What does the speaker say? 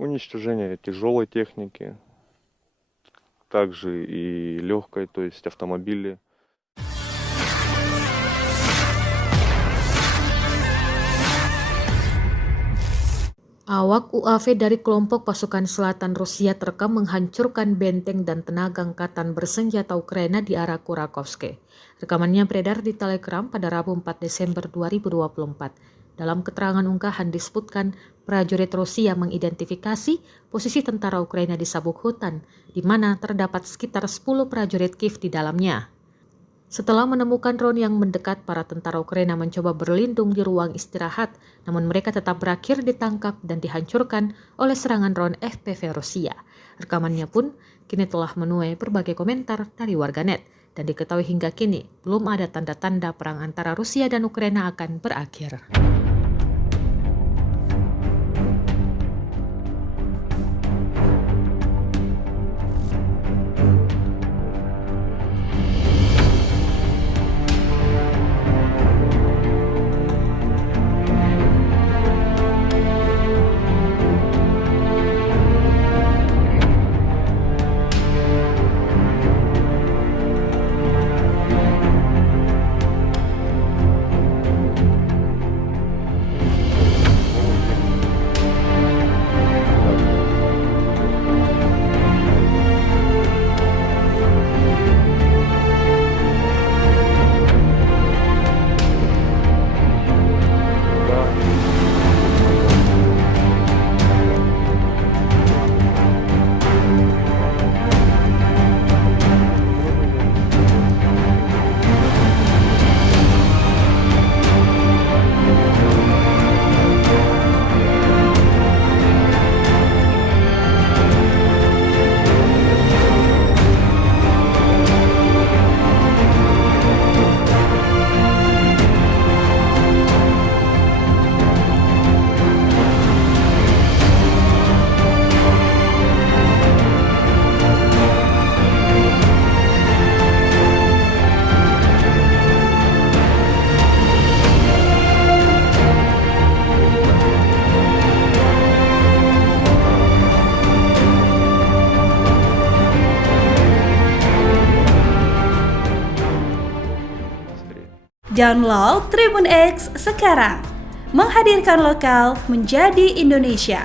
уничтожение тяжелой техники, также и легкой, то есть автомобили. Awak UAV dari kelompok pasukan selatan Rusia terekam menghancurkan benteng dan tenaga angkatan bersenjata Ukraina di arah Kurakovske. Rekamannya beredar di Telegram pada Rabu 4 Desember 2024. Dalam keterangan unggahan disebutkan prajurit Rusia mengidentifikasi posisi tentara Ukraina di sabuk hutan, di mana terdapat sekitar 10 prajurit Kiev di dalamnya. Setelah menemukan drone yang mendekat, para tentara Ukraina mencoba berlindung di ruang istirahat, namun mereka tetap berakhir ditangkap dan dihancurkan oleh serangan drone FPV Rusia. Rekamannya pun kini telah menuai berbagai komentar dari warganet, dan diketahui hingga kini belum ada tanda-tanda perang antara Rusia dan Ukraina akan berakhir. Download Tribun X sekarang, menghadirkan lokal menjadi Indonesia.